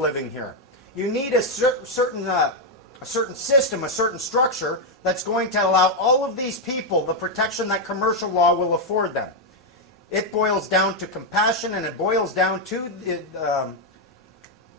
living here. You need a certain system, a certain structure that's going to allow all of these people the protection that commercial law will afford them. It boils down to compassion, and it boils down to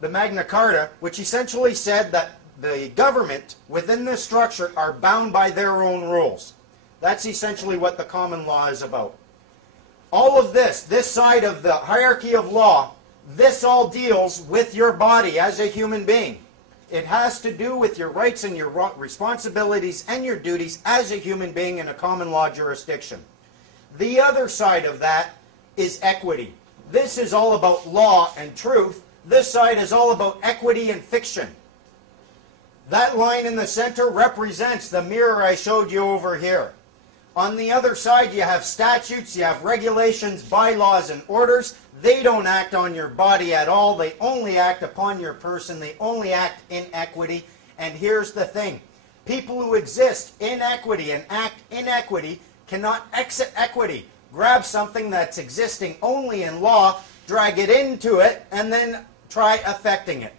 the Magna Carta, which essentially said that the government within this structure are bound by their own rules. That's essentially what the common law is about. All of this side of the hierarchy of law, this all deals with your body as a human being. It has to do with your rights and your responsibilities and your duties as a human being in a common law jurisdiction. The other side of that is equity. This is all about law and truth. This side is all about equity and fiction. That line in the center represents the mirror I showed you over here. On the other side, you have statutes, you have regulations, bylaws, and orders. They don't act on your body at all. They only act upon your person. They only act in equity. And here's the thing. People who exist in equity and act in equity cannot exit equity. Grab something that's existing only in law, drag it into it, and then try affecting it.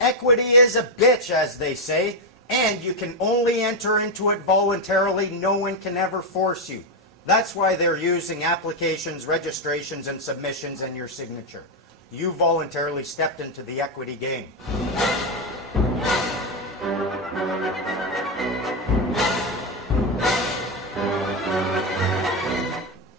Equity is a bitch, as they say. And you can only enter into it voluntarily. No one can ever force you. That's why they're using applications, registrations, and submissions and your signature. You voluntarily stepped into the equity game.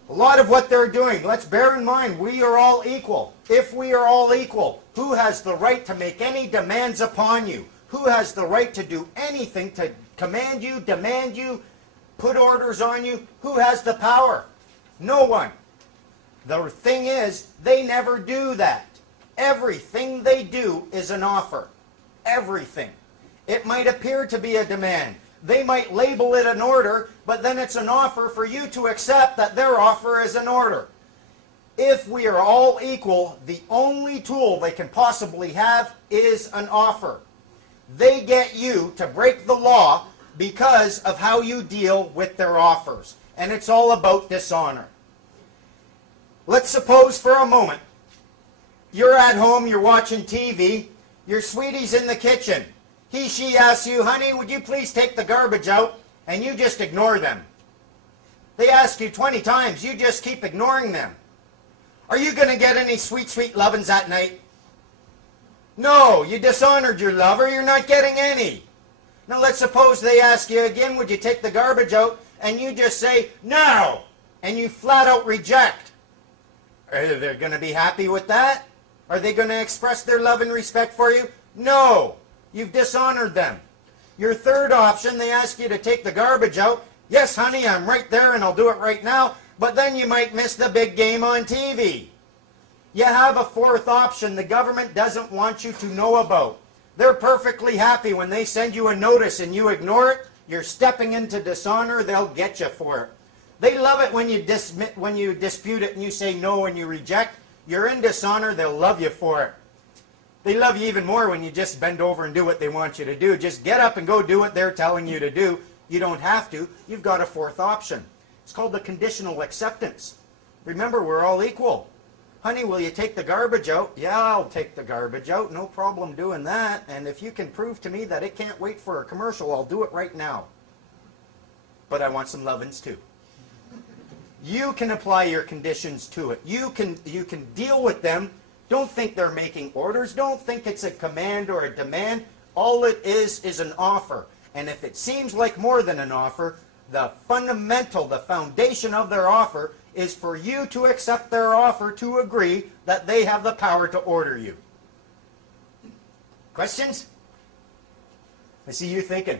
A lot of what they're doing, let's bear in mind, we are all equal. If we are all equal, who has the right to make any demands upon you? Who has the right to do anything, to command you, demand you, put orders on you? Who has the power? No one. The thing is, they never do that. Everything they do is an offer. Everything. It might appear to be a demand. They might label it an order, but then it's an offer for you to accept that their offer is an order. If we are all equal, the only tool they can possibly have is an offer. They get you to break the law because of how you deal with their offers. And it's all about dishonor. Let's suppose for a moment you're at home, you're watching TV, your sweetie's in the kitchen. She asks you, honey, would you please take the garbage out? And you just ignore them. They ask you 20 times, you just keep ignoring them. Are you going to get any sweet, sweet lovin's that night? No, you dishonored your lover, you're not getting any. Now let's suppose they ask you again, would you take the garbage out? And you just say, no, and you flat out reject. Are they going to be happy with that? Are they going to express their love and respect for you? No, you've dishonored them. Your third option, they ask you to take the garbage out. Yes, honey, I'm right there and I'll do it right now, but then you might miss the big game on TV. You have a fourth option the government doesn't want you to know about. They're perfectly happy when they send you a notice and you ignore it. You're stepping into dishonor. They'll get you for it. They love it when you dispute it and you say no and you reject. You're in dishonor. They'll love you for it. They love you even more when you just bend over and do what they want you to do. Just get up and go do what they're telling you to do. You don't have to. You've got a fourth option. It's called the conditional acceptance. Remember, we're all equal. Honey, will you take the garbage out? Yeah, I'll take the garbage out. No problem doing that. And if you can prove to me that it can't wait for a commercial, I'll do it right now. But I want some lovin's too. You can apply your conditions to it. You can deal with them. Don't think they're making orders. Don't think it's a command or a demand. All it is an offer. And if it seems like more than an offer, the fundamental, the foundation of their offer is for you to accept their offer, to agree that they have the power to order you. Questions? I see you thinking.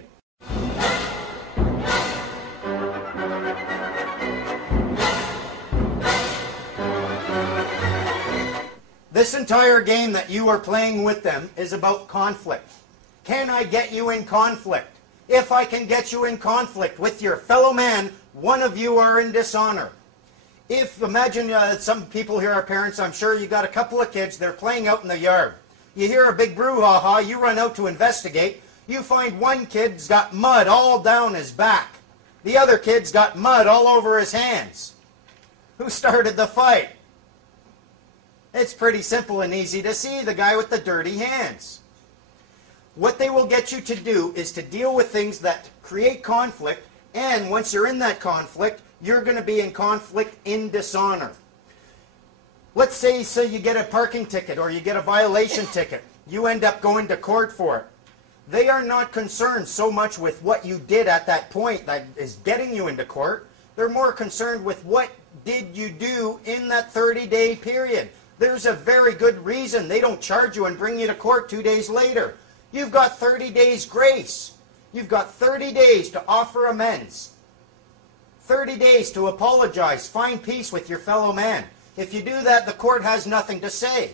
This entire game that you are playing with them is about conflict. Can I get you in conflict? If I can get you in conflict with your fellow man, one of you are in dishonor. If, imagine some people here are parents, I'm sure you got a couple of kids, they're playing out in the yard. You hear a big brouhaha, you run out to investigate, you find one kid's got mud all down his back. The other kid's got mud all over his hands. Who started the fight? It's pretty simple and easy to see, the guy with the dirty hands. What they will get you to do is to deal with things that create conflict, and once you're in that conflict, you're going to be in conflict in dishonor. Let's say you get a parking ticket or you get a violation ticket. You end up going to court for it. They are not concerned so much with what you did at that point that is getting you into court. They're more concerned with what did you do in that 30-day period. There's a very good reason they don't charge you and bring you to court 2 days later. You've got 30 days grace. You've got 30 days to offer amends. 30 days to apologize, find peace with your fellow man. If you do that, the court has nothing to say.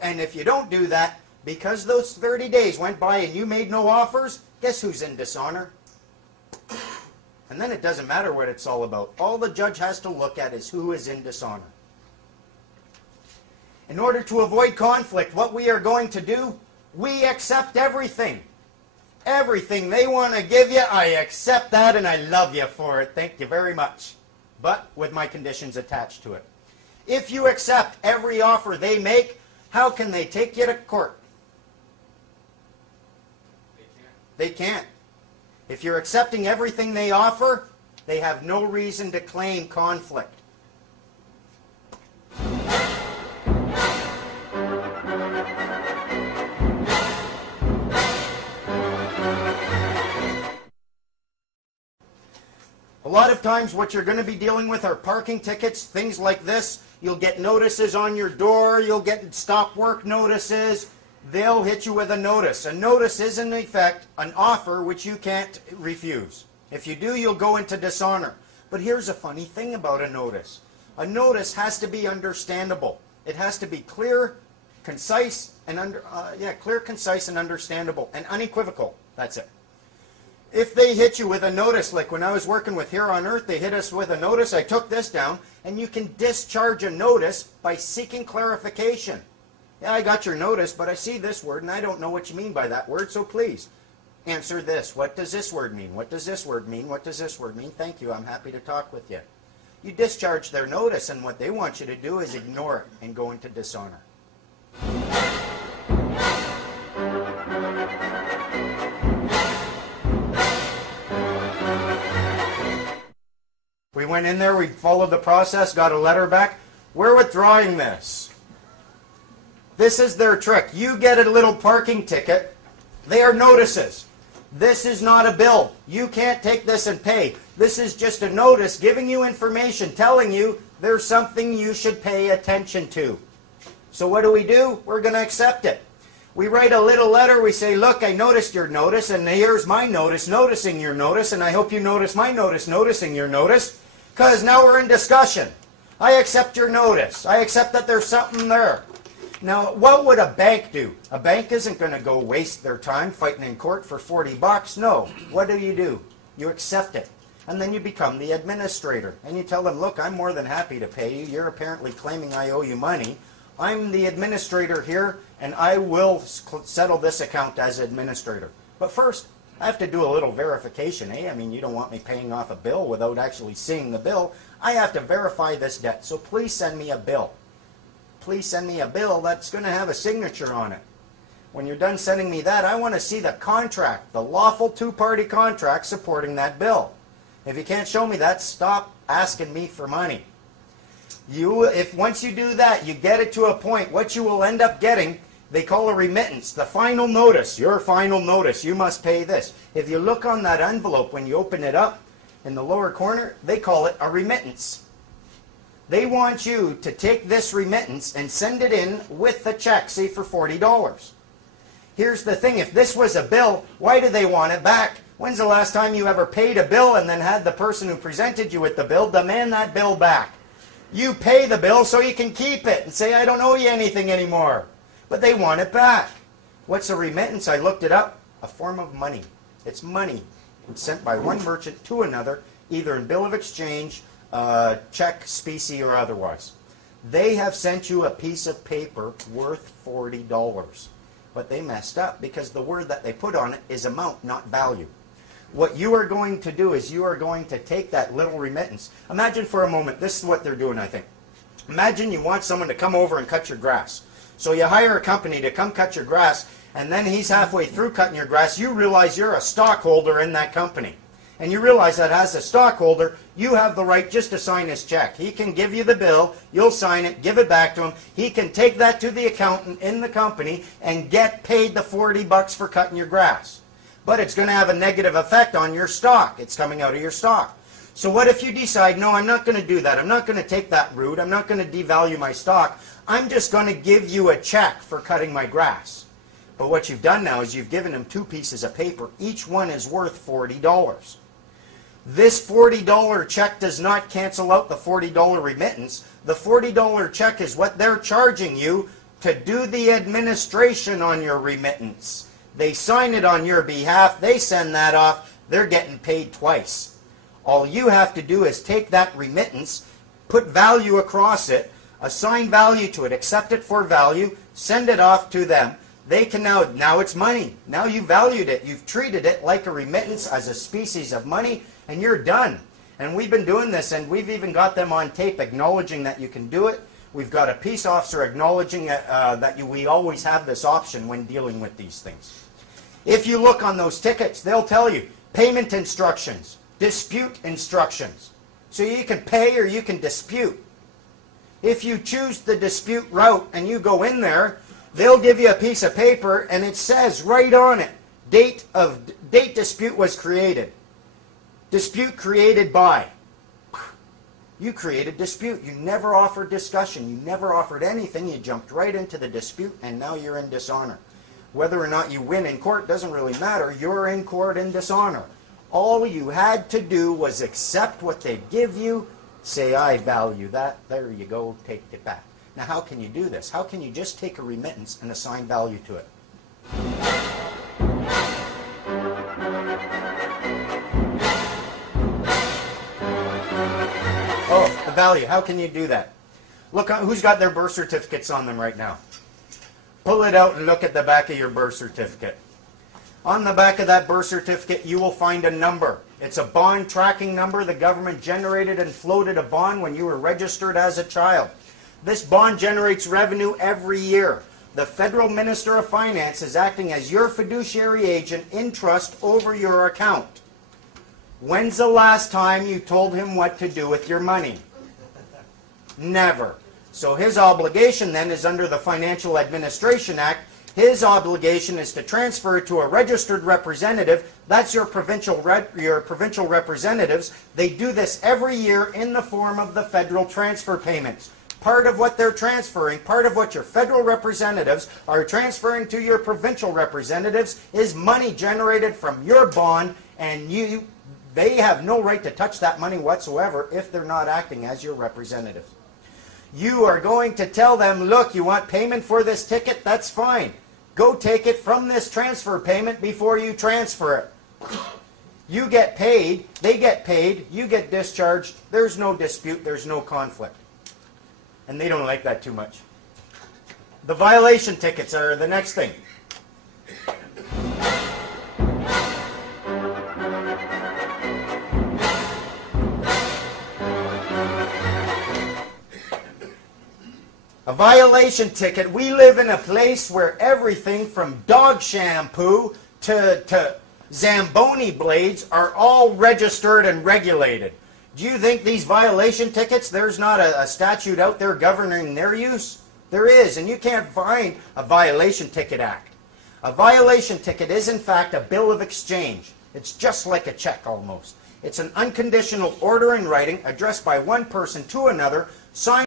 And if you don't do that, because those 30 days went by and you made no offers, guess who's in dishonor? And then it doesn't matter what it's all about. All the judge has to look at is who is in dishonor. In order to avoid conflict, what we are going to do, we accept everything. Everything they want to give you, I accept that and I love you for it. Thank you very much. But with my conditions attached to it. If you accept every offer they make, how can they take you to court? They can't. If you're accepting everything they offer, they have no reason to claim conflict. A lot of times what you're going to be dealing with are parking tickets, things like this. You'll get notices on your door, you'll get stop work notices. They'll hit you with a notice. A notice is in effect an offer which you can't refuse. If you do, you'll go into dishonor. But here's a funny thing about a notice. A notice has to be understandable. It has to be clear, concise, and understandable and unequivocal. That's it. If they hit you with a notice, like when I was working with Here on Earth, they hit us with a notice. I took this down, and you can discharge a notice by seeking clarification. Yeah, I got your notice, but I see this word, and I don't know what you mean by that word, so please answer this. What does this word mean? What does this word mean? What does this word mean? Thank you. I'm happy to talk with you. You discharge their notice, and what they want you to do is ignore it and go into dishonor. We went in there, we followed the process, got a letter back. We're withdrawing this. This is their trick. You get a little parking ticket. They are notices. This is not a bill. You can't take this and pay. This is just a notice giving you information, telling you there's something you should pay attention to. So what do? We're going to accept it. We write a little letter. We say, look, I noticed your notice, and here's my notice noticing your notice, and I hope you notice my notice noticing your notice, because now we're in discussion. I accept your notice. I accept that there's something there. Now, what would a bank do? A bank isn't going to go waste their time fighting in court for 40 bucks. No. What do? You accept it. And then you become the administrator. And you tell them, look, I'm more than happy to pay you. You're apparently claiming I owe you money. I'm the administrator here, and I will settle this account as administrator. But first, I have to do a little verification, eh? I mean, you don't want me paying off a bill without actually seeing the bill. I have to verify this debt, so please send me a bill. Please send me a bill that's going to have a signature on it. When you're done sending me that, I want to see the contract, the lawful two-party contract supporting that bill. If you can't show me that, stop asking me for money. If once you do that, you get it to a point, what you will end up getting, they call a remittance, the final notice, your final notice, you must pay this. If you look on that envelope when you open it up in the lower corner, they call it a remittance. They want you to take this remittance and send it in with a check, say for $40. Here's the thing, if this was a bill, why do they want it back? When's the last time you ever paid a bill and then had the person who presented you with the bill demand that bill back? You pay the bill so you can keep it and say, I don't owe you anything anymore. But they want it back. What's a remittance? I looked it up. A form of money. It's money. It's sent by one merchant to another, either in bill of exchange, check, specie, or otherwise. They have sent you a piece of paper worth $40. But they messed up because the word that they put on it is amount, not value. What you are going to do is you are going to take that little remittance. Imagine for a moment, this is what they're doing, I think. Imagine you want someone to come over and cut your grass. So you hire a company to come cut your grass, and then he's halfway through cutting your grass. You realize you're a stockholder in that company. And you realize that as a stockholder, you have the right just to sign his check. He can give you the bill, you'll sign it, give it back to him. He can take that to the accountant in the company and get paid the $40 for cutting your grass. But it's going to have a negative effect on your stock. It's coming out of your stock. So what if you decide, no, I'm not going to do that. I'm not going to take that route. I'm not going to devalue my stock. I'm just going to give you a check for cutting my grass. But what you've done now is you've given him 2 pieces of paper. Each one is worth $40. This $40 check does not cancel out the $40 remittance. The $40 check is what they're charging you to do the administration on your remittance. They sign it on your behalf. They send that off. They're getting paid twice. All you have to do is take that remittance, put value across it, assign value to it, accept it for value, send it off to them. They can now it's money. Now you valued it. You've treated it like a remittance as a species of money, and you're done. And we've been doing this, and we've even got them on tape acknowledging that you can do it. We've got a peace officer acknowledging that we always have this option when dealing with these things. If you look on those tickets, they'll tell you payment instructions, dispute instructions. So you can pay or you can dispute. If you choose the dispute route and you go in there, they'll give you a piece of paper and it says right on it, date dispute was created. Dispute created by. You created dispute. You never offered discussion. You never offered anything. You jumped right into the dispute and now you're in dishonor. Whether or not you win in court doesn't really matter. You're in court in dishonor. All you had to do was accept what they give you, say, I value that. There you go, take it back. Now, how can you do this? How can you just take a remittance and assign value to it? Oh, the value. How can you do that? Look, who's got their birth certificates on them right now? Pull it out and look at the back of your birth certificate. On the back of that birth certificate, you will find a number. It's a bond tracking number. The government generated and floated a bond when you were registered as a child. This bond generates revenue every year. The Federal Minister of Finance is acting as your fiduciary agent in trust over your account. When's the last time you told him what to do with your money? Never. So his obligation then is under the Financial Administration Act. His obligation is to transfer it to a registered representative. That's your provincial representatives. They do this every year in the form of the federal transfer payments. Part of what they're transferring, part of what your federal representatives are transferring to your provincial representatives is money generated from your bond, and they have no right to touch that money whatsoever if they're not acting as your representatives. You are going to tell them, look, you want payment for this ticket? That's fine. Go take it from this transfer payment before you transfer it. You get paid, they get paid, you get discharged, there's no dispute, there's no conflict. And they don't like that too much. The violation tickets are the next thing. A violation ticket. We live in a place where everything from dog shampoo to Zamboni blades are all registered and regulated. Do you think these violation tickets, there's not a statute out there governing their use? There is, and you can't find a violation ticket act. A violation ticket is in fact a bill of exchange. It's just like a check almost. It's an unconditional order in writing addressed by one person to another, signed